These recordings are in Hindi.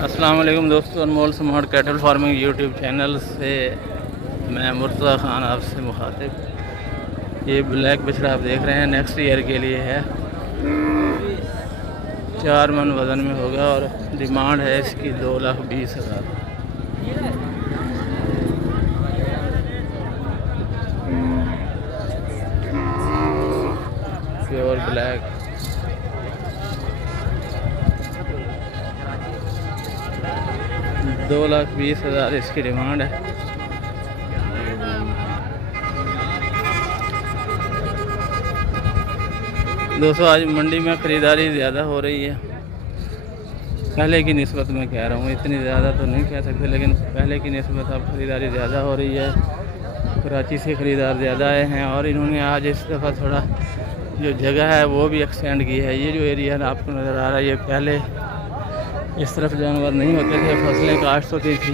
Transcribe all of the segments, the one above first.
अस्सलाम वालेकुम दोस्तों, Anmol smart cattle farming YouTube channel से मैं मुर्तज़ा ख़ान आपसे मुखातिब। ये ब्लैक बछड़ा आप देख रहे हैं, नेक्स्ट ईयर के लिए है। 4 मन वज़न में होगा और डिमांड है इसकी 2,20,000। Pure black. $2,20,000 इसकी डिमांड है। दोस्तों आज मंडी में ख़रीदारी ज़्यादा हो रही है, पहले की निस्बत में कह रहा हूँ। इतनी ज़्यादा तो नहीं कह सकते, लेकिन पहले की निस्बत अब ख़रीदारी ज़्यादा हो रही है। कराची से ख़रीदार ज़्यादा आए हैं और इन्होंने आज इस दफ़ा थोड़ा जो जगह है वो भी एक्सटेंड की है। ये जो एरिया आपको नज़र आ रहा है, ये पहले इस तरफ जानवर नहीं होते थे, फसलें काश्त होती थी।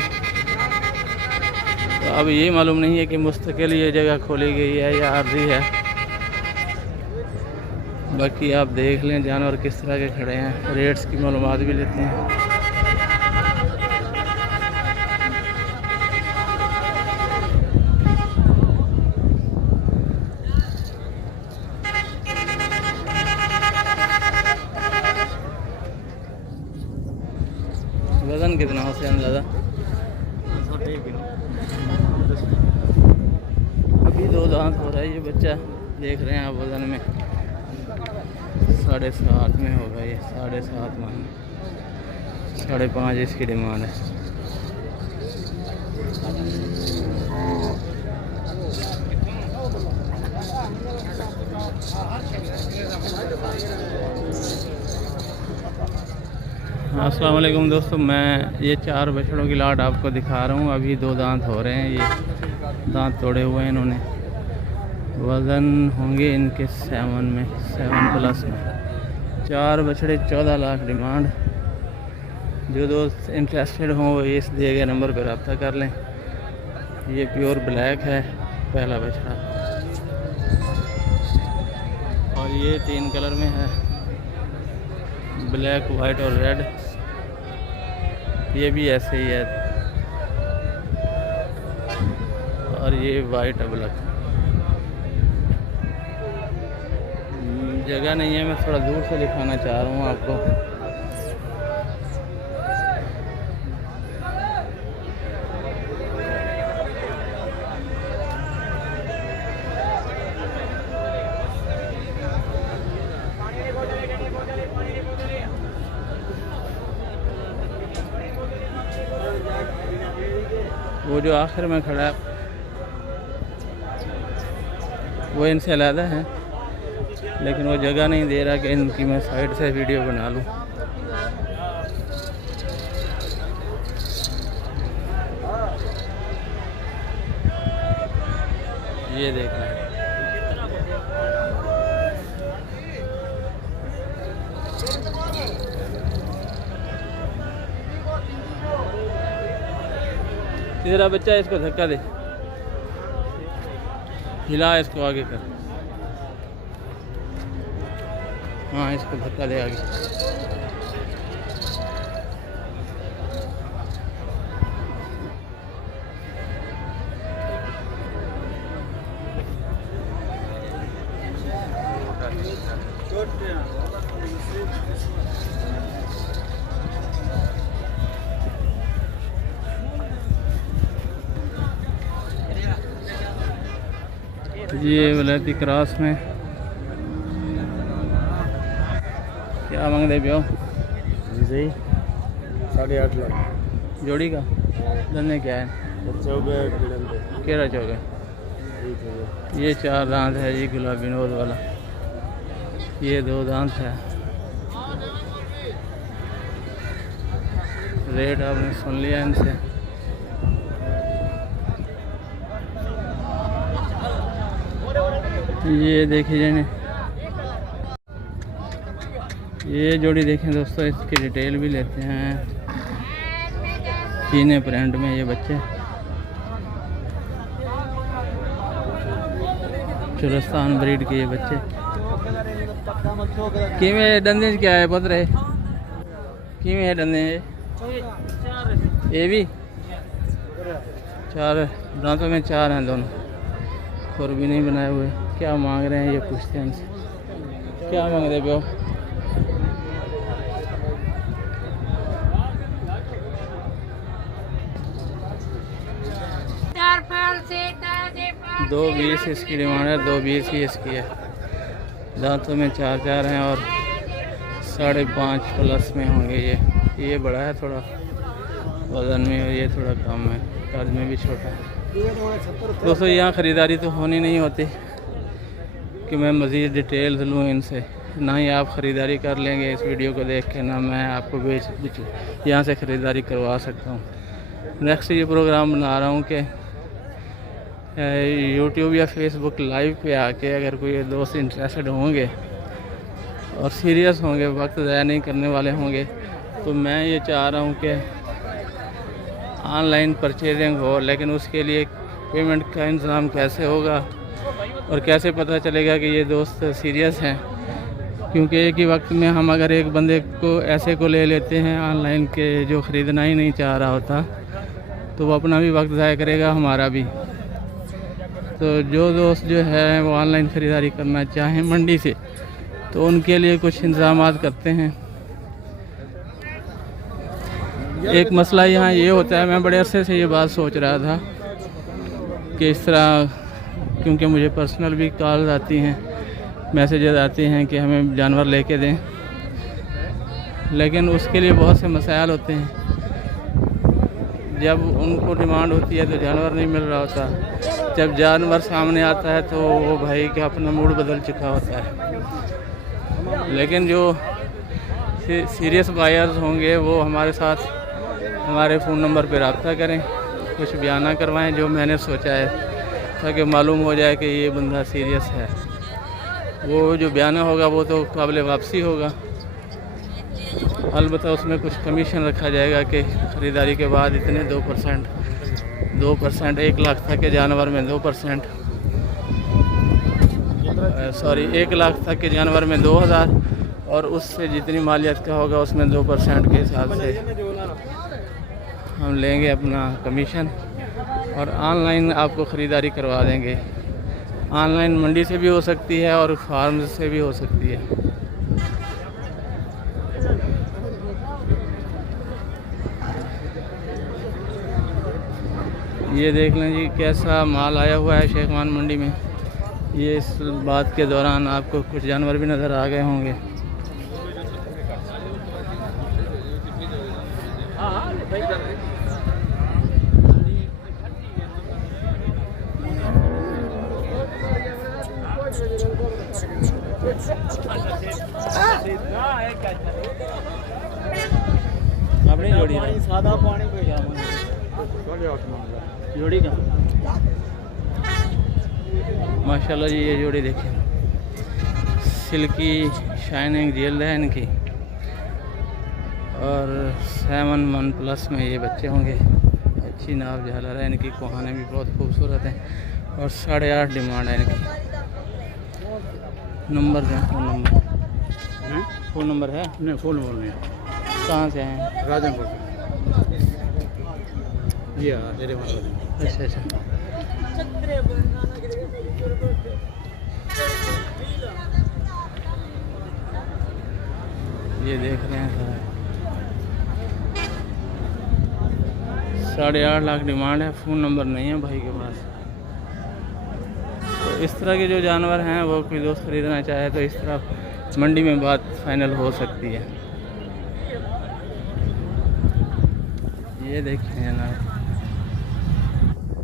तो अब ये मालूम नहीं है कि मुस्तकिल ये जगह खोली गई है या आर्जी है। बाकी आप देख लें जानवर किस तरह के खड़े हैं, रेट्स की मालूमात भी लेते हैं। वज़न कितना हो से अंदाज़ा? अभी 2 दांत हो रहा है ये बच्चा, देख रहे हैं आप। वज़न में 7.5 में होगा ये, 7.5 मन। 5.5 इसकी डिमांड है। अस्सलाम वालेकुम दोस्तों, मैं ये 4 बछड़ों की लाट आपको दिखा रहा हूँ। अभी 2 दांत हो रहे हैं, ये दांत तोड़े हुए हैं इन्होंने। वज़न होंगे इनके 7+ में। 4 बछड़े 14 लाख डिमांड। जो दोस्त इंटरेस्टेड हों वो इस दिए गए नंबर पर रब्ता कर लें। ये प्योर ब्लैक है पहला बछड़ा, और ये 3 कलर में है, ब्लैक, वाइट और रेड। ये भी ऐसे ही है, और ये वाइट है ब्लैक। जगह नहीं है, मैं थोड़ा दूर से दिखाना चाह रहा हूँ आपको। वो जो आखिर में खड़ा है वो इनसे अलग है, लेकिन वो जगह नहीं दे रहा कि इनकी मैं साइड से वीडियो बना लूँ। ये देख रहे हैं, तेरा बच्चा, इसको धक्का दे, हिला इसको आगे कर। हाँ, इसको धक्का दे आगे। ये वलैती क्रॉस में क्या मांग दे पियो जी 8.5 लाख जोड़ी का। दंदे क्या है? केरा चौक है। ये 4 दांत है, ये गुलाबी नोज वाला। ये 2 दांत है। रेट आपने सुन लिया इनसे। ये देखिए जाने, ये जोड़ी देखें दोस्तों, इसकी डिटेल भी लेते हैं। चीने प्रिंट में ये बच्चे, चुलस्तान ब्रीड के ये बच्चे। किमें डंदे क्या है पुत्र? किमें है डंदे? ये भी 4 दांतों में 4 हैं दोनों, और भी नहीं बनाए हुए। क्या मांग रहे हैं ये पूछते हैं इनसे, क्या मांग रहे हो? दो 20 इसकी डिमांड है, 220 ही इसकी है। दांतों में 4 हैं और 5.5 प्लस में होंगे। ये बड़ा है थोड़ा वज़न में, और ये थोड़ा कम है, कद में भी छोटा है। दोस्तों यहाँ ख़रीदारी तो होनी नहीं होती कि मैं मज़ीद डिटेल्स लूँ इनसे, ना ही आप ख़रीदारी कर लेंगे इस वीडियो को देख के, ना मैं आपको यहाँ से ख़रीदारी करवा सकता हूँ। नेक्स्ट ये प्रोग्राम बना रहा हूँ कि यूट्यूब या फेसबुक लाइव पे आके अगर कोई दोस्त इंटरेस्टेड होंगे और सीरियस होंगे, वक्त ज़ाया नहीं करने वाले होंगे, तो मैं ये चाह रहा हूँ कि ऑनलाइन परचेजिंग हो। लेकिन उसके लिए पेमेंट का इंतज़ाम कैसे होगा और कैसे पता चलेगा कि ये दोस्त सीरियस हैं, क्योंकि एक ही वक्त में हम अगर एक बंदे को ऐसे को ले लेते हैं ऑनलाइन के जो ख़रीदना ही नहीं चाह रहा होता, तो वो अपना भी वक्त ज़ाया करेगा, हमारा भी। तो जो दोस्त जो है वो ऑनलाइन ख़रीदारी करना चाहें मंडी से, तो उनके लिए कुछ इंतज़ाम करते हैं। एक मसला यहाँ ये होता है, मैं बड़े अरसे से ये बात सोच रहा था कि इस तरह, क्योंकि मुझे पर्सनल भी कॉल आती हैं, मैसेजेस आते हैं कि हमें जानवर लेके दें, लेकिन उसके लिए बहुत से मसाइल होते हैं। जब उनको डिमांड होती है तो जानवर नहीं मिल रहा होता, जब जानवर सामने आता है तो वो भाई का अपना मूड बदल चुका होता है। लेकिन जो सीरियस बायर्स होंगे वो हमारे साथ हमारे फ़ोन नंबर पर रब्ता करें, कुछ बयाना करवाएं जो मैंने सोचा है, ताकि मालूम हो जाए कि ये बंदा सीरियस है। वो जो बयाना होगा वो तो काबिल वापसी होगा, अलबत्ता उसमें कुछ कमीशन रखा जाएगा कि ख़रीदारी के बाद इतने 2%, 1 लाख तक के जानवर में 2%, सॉरी 1 लाख तक के जानवर में 2000, और उससे जितनी मालियत का होगा उसमें 2% के हिसाब से हम लेंगे अपना कमीशन, और ऑनलाइन आपको ख़रीदारी करवा देंगे। ऑनलाइन मंडी से भी हो सकती है और फार्म से भी हो सकती है। ये देख लें जी कैसा माल आया हुआ है शेखवान मंडी में। ये इस बात के दौरान आपको कुछ जानवर भी नज़र आ गए होंगे। अपनी जोड़ी सादा पानी जोड़ी का माशाल्लाह जी, ये जोड़ी देखें, सिल्की शाइनिंग जेल है इनकी, और 7 मन प्लस में ये बच्चे होंगे। अच्छी नाप झालर है इनकी, कोहाने भी बहुत खूबसूरत हैं, और 8.5 डिमांड है इनकी। नंबर है, फ़ोन नंबर है? नहीं, फ़ोन नंबर नहीं। कहाँ से हैं? राजनपुर से। जी हाँ, मेरे अच्छा अच्छा। ये देख रहे हैं सारा 8.5 लाख डिमांड है। फ़ोन नंबर नहीं है भाई के पास। तो इस तरह के जो जानवर हैं वो कोई दोस्त ख़रीदना चाहे तो इस तरह मंडी में बात फाइनल हो सकती है। ये देखिए ना,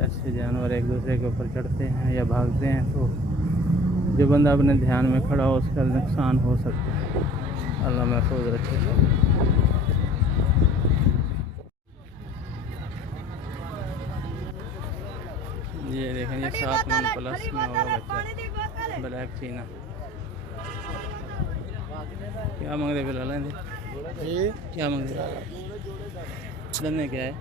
ऐसे जानवर एक दूसरे के ऊपर चढ़ते हैं या भागते हैं, तो जो बंदा अपने ध्यान में खड़ा हो उसका नुकसान हो सकता है। अल्लाह महफूज रखे। ये देखें, ये 7 मन प्लस में होगा बच्चा, ब्लैक चीना। क्या मांग रहे बिलाल? क्या मांग रहे? दन्ने क्या है?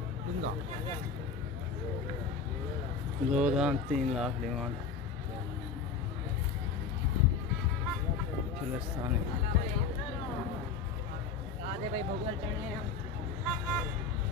2 दांत 3 लाख डिमांड। चलो